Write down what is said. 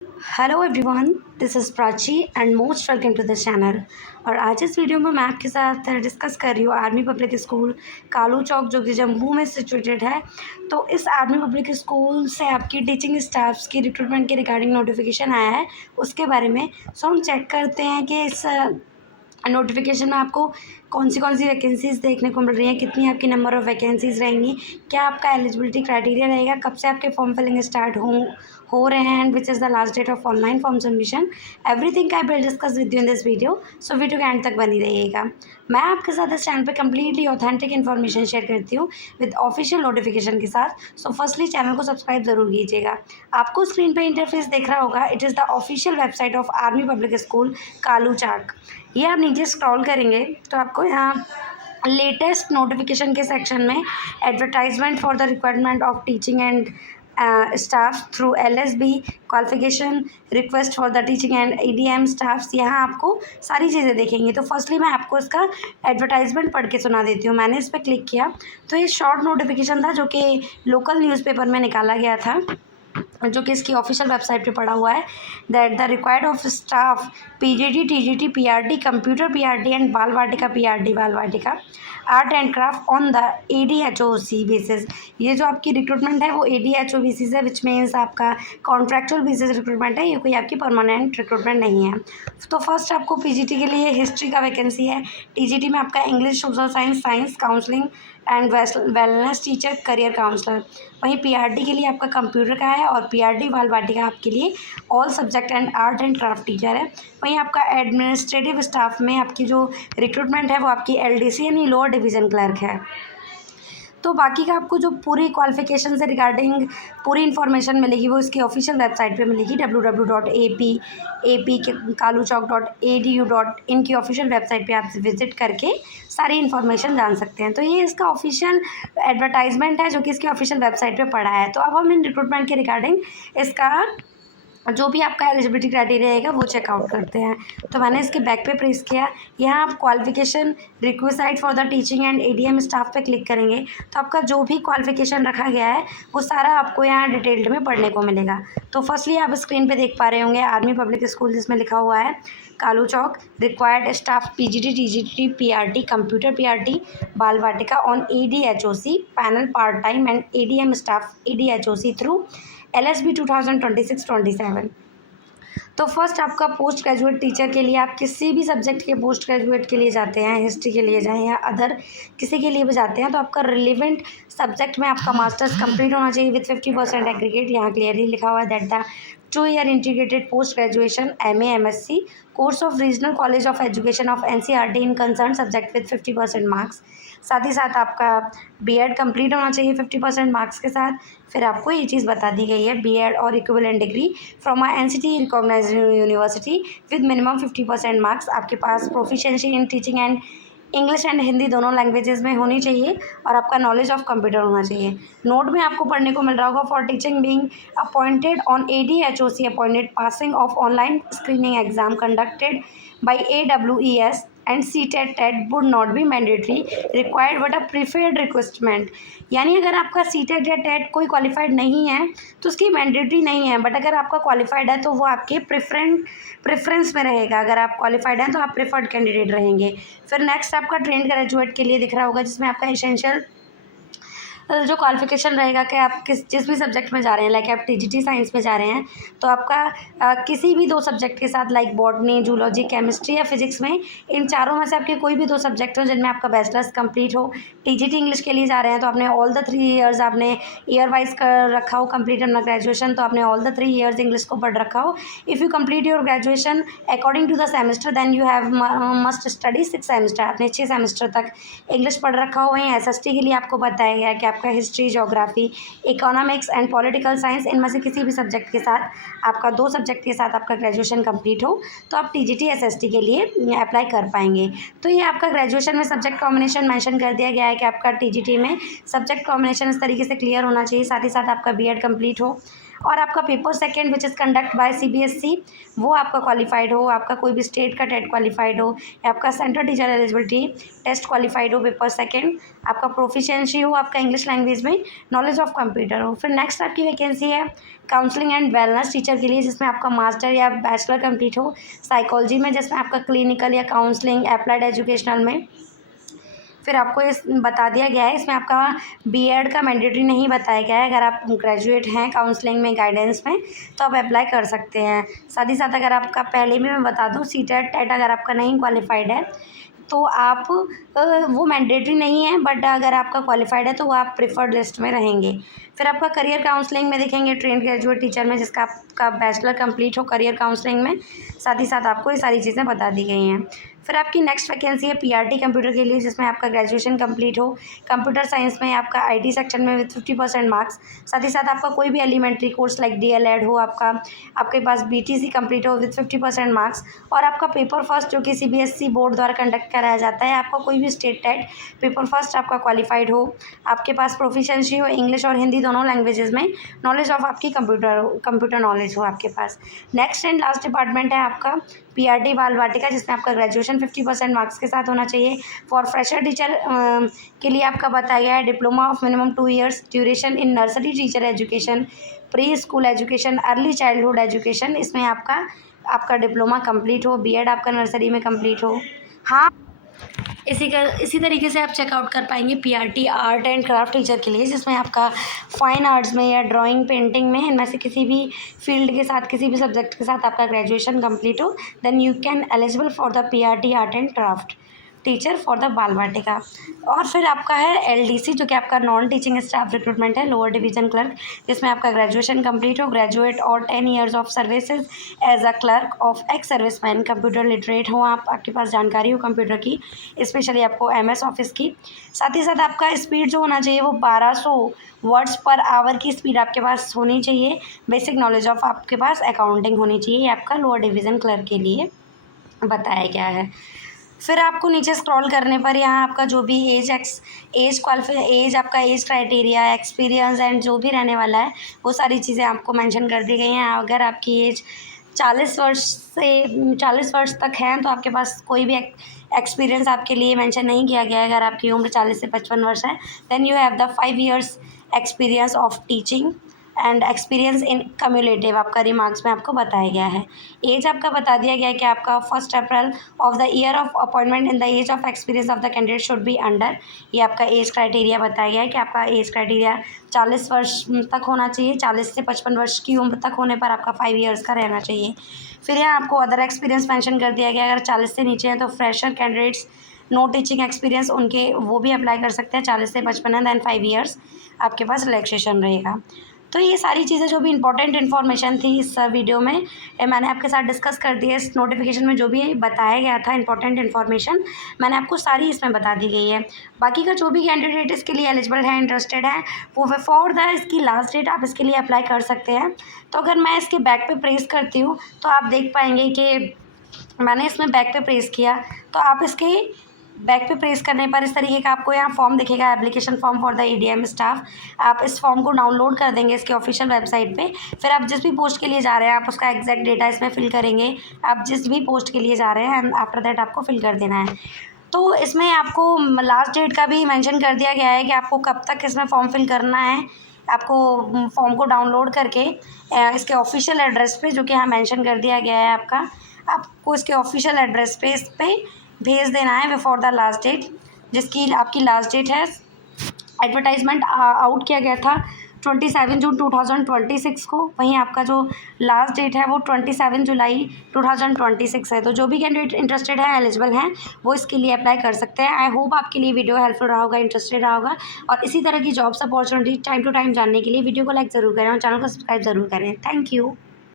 Hello everyone, this is Prachi and most welcome to the channel. और आज इस video में मैं आपके साथ डिस्कस कर रही हूँ आर्मी पब्लिक स्कूल कालू चौक, जो कि जम्मू में सिचुएटेड है। तो इस आर्मी पब्लिक स्कूल से आपकी टीचिंग स्टाफ्स की रिक्रूटमेंट के रिगार्डिंग नोटिफिकेशन आया है, उसके बारे में। सो हम चेक करते हैं कि इस नोटिफिकेशन में आपको कौन सी वैकेंसीज़ देखने को मिल रही हैं, कितनी आपकी नंबर ऑफ़ वैकेंसीज़ रहेंगी, क्या आपका एलिजिबिलिटी क्राइटेरिया रहेगा, कब से आपके फॉर्म फिलिंग स्टार्ट हो रहे हैं, and which is the last date of online form submission. Everything I will discuss with you in this video, so video के एंड तक बनी रहिएगा। मैं आपके साथ इस चैनल पे कम्प्लीटली ऑथेंटिक इन्फॉर्मेशन शेयर करती हूँ विद ऑफिशियल नोटिफिकेशन के साथ। सो फर्स्टली चैनल को सब्सक्राइब ज़रूर कीजिएगा। आपको स्क्रीन पे इंटरफेस दिख रहा होगा, it is the official website of army public school Kalu Chak. ये आप नीचे स्क्रॉल करेंगे तो आपको यहाँ लेटेस्ट नोटिफिकेशन के सेक्शन में advertisement for the requirement of teaching and staff through LSB qualification request for the teaching and ADM staffs, यहाँ आपको सारी चीज़ें देखेंगी। तो फर्स्टली मैं आपको इसका एडवर्टाइजमेंट पढ़ के सुना देती हूँ। मैंने इस पर क्लिक किया तो ये शॉर्ट नोटिफिकेशन था जो कि लोकल न्यूज़पेपर में निकाला गया था, जो कि इसकी ऑफिशियल वेबसाइट पे पड़ा हुआ है। That the required of staff PGT TGT PRT computer PRT and Bal Vatika PRT Bal Vatika art and craft on the ADHOC basis. ये जो आपकी रिक्रूटमेंट है वो ADHO बेसिस है, विच मीन्स आपका कॉन्ट्रैक्चुअल बेसिस रिक्रूटमेंट है, ये कोई आपकी परमानेंट रिक्रूटमेंट नहीं है। तो फर्स्ट आपको PGT के लिए हिस्ट्री का वैकेंसी है। TGT में आपका English, social science, science counselling and wellness teacher, career counsellor. वहीं PRT के लिए आपका कंप्यूटर का है, और PRT बाल वाटिका आपके लिए all subject and art and craft teacher है। वहीं आपका एडमिनिस्ट्रेटिव स्टाफ में आपकी जो रिक्रूटमेंट है वो आपकी LDC यानी लोअर डिवीज़न क्लर्क है। तो बाकी का आपको जो पूरी क्वालिफिकेशन से रिगार्डिंग पूरी इन्फॉर्मेशन मिलेगी वो इसकी ऑफिशियल वेबसाइट पे मिलेगी, www.ap.kaluchok.edu.in की ऑफिशियल वेबसाइट पे आप विजिट करके सारी इन्फॉर्मेशन जान सकते हैं। तो ये इसका ऑफिशियल एडवर्टाइजमेंट है जो कि इसकी ऑफिशियल वेबसाइट पे पड़ा है। तो अब हम इन रिक्रूटमेंट के रिगार्डिंग इसका जो भी आपका एलिजिबिलिटी क्राइटेरिया रहेगा वो चेकआउट करते हैं। तो मैंने इसके बैक पे प्रेस किया, यहाँ आप qualification requisite for the teaching and ADM staff पे क्लिक करेंगे तो आपका जो भी क्वालिफिकेशन रखा गया है वो सारा आपको यहाँ डिटेल्ड में पढ़ने को मिलेगा। तो फर्स्टली आप स्क्रीन पे देख पा रहे होंगे आर्मी पब्लिक स्कूल, जिसमें लिखा हुआ है Kalu Chowk, required staff PGT TGT PRT computer PRT Bal Vatika on ADHOC panel part time and ADM staff ADHOC through LSB 2026-27। तो फर्स्ट आपका पोस्ट ग्रेजुएट टीचर के लिए आप किसी भी सब्जेक्ट के पोस्ट ग्रेजुएट के लिए जाते हैं, हिस्ट्री के लिए जाएँ या अदर किसी के लिए भी जाते हैं, तो आपका रिलेवेंट सब्जेक्ट में आपका मास्टर्स कंप्लीट होना चाहिए विथ 50% एग्रीगेट। यहाँ क्लियरली लिखा हुआ है that the 2 year integrated post graduation MA MSc course of regional college of education of NCERT in concern subject with 50% marks. साथ ही साथ आपका B.Ed कंप्लीट होना चाहिए 50% मार्क्स के साथ। फिर आपको ये चीज़ बता दी गई है B.Ed और equivalent degree from a NCT recognised university with minimum 50% marks. आपके पास proficiency in teaching and English and Hindi दोनों लैंग्वेजेस में होनी चाहिए, और आपका नॉलेज ऑफ कंप्यूटर होना चाहिए। नोट में आपको पढ़ने को मिल रहा होगा for teaching being appointed on ADHOC appointed passing of online screening exam conducted by AWES and CTET TET would not be mandatory required but a preferred requirement. यानी अगर आपका CTET या टेट कोई क्वालिफाइड नहीं है तो उसकी मैंडेटरी नहीं है, बट अगर आपका क्वालिफाइड है तो वो आपके प्रेफरेंस में रहेगा। अगर आप क्वालिफाइड हैं तो आप प्रेफर्ड कैंडिडेट रहेंगे। फिर नेक्स्ट आपका ट्रेंड ग्रेजुएट के लिए दिख रहा होगा, जिसमें आपका एसेंशियल जो क्वालिफिकेशन रहेगा कि आप जिस भी सब्जेक्ट में जा रहे हैं, लाइक आप TGT साइंस में जा रहे हैं तो आपका किसी भी 2 सब्जेक्ट के साथ लाइक बॉटनी, जूलॉजी, केमिस्ट्री या फिजिक्स में, इन चारों में से आपके कोई भी 2 सब्जेक्ट हो जिनमें आपका बैचलर्स कंप्लीट हो। TGT इंग्लिश के लिए जा रहे हैं तो आपने ऑल द 3 ईयर्स आपने ईयर वाइज कर रखा हो कंप्लीट अपना ग्रेजुएशन, तो आपने ऑल द 3 ईयर्स इंग्लिश को पढ़ रखा हो। If you complete your graduation according to the semester then you have must study 6 semester, आपने 6 सेमेस्टर तक इंग्लिश पढ़ रखा हो। वहीं SST के लिए आपको बताया गया है कि आपका history, geography, economics and political science, इनमें से किसी भी सब्जेक्ट के साथ आपका 2 सब्जेक्ट के साथ आपका ग्रेजुएशन कंप्लीट हो तो आप TGT SST के लिए अप्लाई कर पाएंगे। तो ये आपका ग्रेजुएशन में सब्जेक्ट कॉम्बिनेशन मेंशन कर दिया गया है कि आपका TGT में सब्जेक्ट कॉम्बिनेशन इस तरीके से क्लियर होना चाहिए। साथ ही साथ आपका B.Ed कंप्लीट हो, और आपका paper second which is conduct bye CBSE वो आपका क्वालिफाइड हो, आपका कोई भी स्टेट का टेट क्वालिफाइड हो, या आपका central teacher eligibility test qualified हो पेपर सेकंड, आपका प्रोफिशिएंसी हो आपका इंग्लिश लैंग्वेज में, नॉलेज ऑफ कंप्यूटर हो। फिर नेक्स्ट आपकी वैकेंसी है काउंसलिंग एंड वेलनेस टीचर के लिए, जिसमें आपका मास्टर या बैचलर कंप्लीट हो साइकोलॉजी में, जिसमें आपका क्लिनिकल या काउंसलिंग अप्लाइड एजुकेशनल में। फिर आपको इस बता दिया गया है, इसमें आपका बीएड का मैंडेटरी नहीं बताया गया है। अगर आप ग्रेजुएट हैं काउंसलिंग में गाइडेंस में तो आप अप्लाई कर सकते हैं। साथ ही साथ अगर आपका पहले भी मैं बता दूं सीटेट टेट अगर आपका नहीं क्वालिफाइड है तो आप वो मैंडेटरी नहीं है, बट अगर आपका क्वालिफाइड है तो वो आप प्रिफर्ड लिस्ट में रहेंगे। फिर आपका करियर काउंसलिंग में देखेंगे ट्रेंड ग्रेजुएट टीचर में जिसका आपका बैचलर कंप्लीट हो करियर काउंसलिंग में। साथ ही साथ आपको ये सारी चीज़ें बता दी गई हैं। फिर आपकी नेक्स्ट वैकेंसी है पीआरटी कंप्यूटर के लिए, जिसमें आपका ग्रेजुएशन कंप्लीट हो कंप्यूटर साइंस में, आपका आईटी सेक्शन में विद 50% मार्क्स। साथ ही साथ आपका कोई भी एलिमेंट्री कोर्स लाइक डीएलएड हो, आपके पास बीटीसी कंप्लीट हो विद 50% मार्क्स, और आपका पेपर फर्स्ट जो कि सीबीएसई बोर्ड द्वारा कंडक्ट कराया जाता है, आपका कोई भी स्टेट टेट पेपर फर्स्ट आपका क्वालिफाइड हो, आपके पास प्रोफिशिएंसी हो इंग्लिश और हिंदी दोनों लैंग्वेजेस में, नॉलेज ऑफ आपकी कंप्यूटर नॉलेज हो आपके पास। नेक्स्ट एंड लास्ट डिपार्टमेंट है आपका पीआरटी बाल वाटिका, जिसमें आपका ग्रेजुएशन 50% मार्क्स के साथ होना चाहिए। फॉर फ्रेशर टीचर के लिए आपका बताया गया है diploma of minimum 2 years duration in nursery teacher education, pre school education, early childhood education, इसमें आपका डिप्लोमा कंप्लीट हो, बीएड आपका नर्सरी में कंप्लीट हो। हाँ, इसी तरीके से आप चेकआउट कर पाएंगे PRT art and craft teacher के लिए, जिसमें आपका फाइन आर्ट्स में या ड्राइंग पेंटिंग में इनमें से किसी भी फील्ड के साथ किसी भी सब्जेक्ट के साथ आपका ग्रेजुएशन कंप्लीट हो, then you can eligible for the PRT art and craft teacher for the Bal Vatika. और फिर आपका है एलडीसी जो कि आपका नॉन टीचिंग स्टाफ रिक्रूटमेंट है, लोअर डिवीजन क्लर्क, जिसमें आपका ग्रेजुएशन कंप्लीट हो, ग्रेजुएट और 10 years of services as a clerk of ex serviceman, computer literate हो आपके पास जानकारी हो कंप्यूटर की, स्पेशली आपको एमएस ऑफिस की। साथ ही साथ आपका स्पीड जो होना चाहिए वो 1200 वर्ड्स पर आवर की स्पीड आपके पास होनी चाहिए। बेसिक नॉलेज ऑफ आपके पास अकाउंटिंग होनी चाहिए, आपका लोअर डिवीज़न क्लर्क के लिए बताया गया है। फिर आपको नीचे स्क्रॉल करने पर यहाँ आपका जो भी एज आपका एज क्राइटेरिया, एक्सपीरियंस एंड जो भी रहने वाला है वो सारी चीज़ें आपको मेंशन कर दी गई हैं। अगर आपकी एज 40 वर्ष तक है तो आपके पास कोई भी एक्सपीरियंस आपके लिए मेंशन नहीं किया गया है। अगर आपकी उम्र 40 से 55 वर्ष है then you have the 5 years experience of teaching and experience in cumulative आपका रिमार्क्स में आपको बताया गया है। एज आपका बता दिया गया है कि आपका 1 April of the year of appointment in the age of experience of the candidate should be under, ये आपका एज क्राइटेरिया बताया गया है कि आपका एज क्राइटेरिया 40 वर्ष तक होना चाहिए, 40 से 55 वर्ष की उम्र तक होने पर आपका 5 ईयर्स का रहना चाहिए। फिर यहाँ आपको अदर एक्सपीरियंस मेंशन कर दिया गया है, अगर 40 से नीचे हैं तो fresher candidates no teaching experience उनके वो भी अप्लाई कर सकते हैं, 40 से 55 है, दैन 5 ईयर्स आपके पास रिलैक्सेशन रहेगा। तो ये सारी चीज़ें जो भी इंपॉर्टेंट इन्फॉर्मेशन थी इस वीडियो में मैंने आपके साथ डिस्कस कर दी है। इस नोटिफिकेशन में जो भी बताया गया था इंपॉर्टेंट इन्फॉर्मेशन मैंने आपको सारी इसमें बता दी गई है। बाकी का जो भी कैंडिडेट इसके लिए एलिजिबल है, इंटरेस्टेड है, वो बिफोर द इसकी लास्ट डेट आप इसके लिए अप्लाई कर सकते हैं। तो अगर मैं इसके बैक पे प्रेस करती हूँ तो आप देख पाएंगे कि मैंने इसमें बैक पे प्रेस किया, तो आप इसके बैक पे प्रेस करने पर इस तरीके का आपको यहाँ फॉर्म दिखेगा, application form for the EDM staff. आप इस फॉर्म को डाउनलोड कर देंगे इसके ऑफिशियल वेबसाइट पे। फिर आप जिस भी पोस्ट के लिए जा रहे हैं आप उसका एग्जैक्ट डेटा इसमें फिल करेंगे, आप जिस भी पोस्ट के लिए जा रहे हैं, एंड आफ्टर दैट आपको फिल कर देना है। तो इसमें आपको लास्ट डेट का भी मेंशन कर दिया गया है कि आपको कब तक इसमें फॉर्म फिल करना है। आपको फॉर्म को डाउनलोड करके इसके ऑफिशियल एड्रेस पे जो कि यहाँ मेंशन कर दिया गया है आपको इसके ऑफिशियल एड्रेस पे इस पर भेज देना है बिफोर द लास्ट डेट, जिसकी आपकी लास्ट डेट है। एडवर्टाइजमेंट आउट किया गया था 27 जून 2026 को, वहीं आपका जो लास्ट डेट है वो 27 जुलाई 2026 है। तो जो भी कैंडिडेट इंटरेस्टेड है, एलिजिबल हैं, वो इसके लिए अप्लाई कर सकते हैं। आई होप आपके लिए वीडियो हेल्पफुल रहा होगा, इंटरेस्टेड रहा होगा, और इसी तरह की jobs opportunity time to time जानने के लिए वीडियो को लाइक ज़रूर करें और चैनल को सब्सक्राइब ज़रूर करें। Thank you.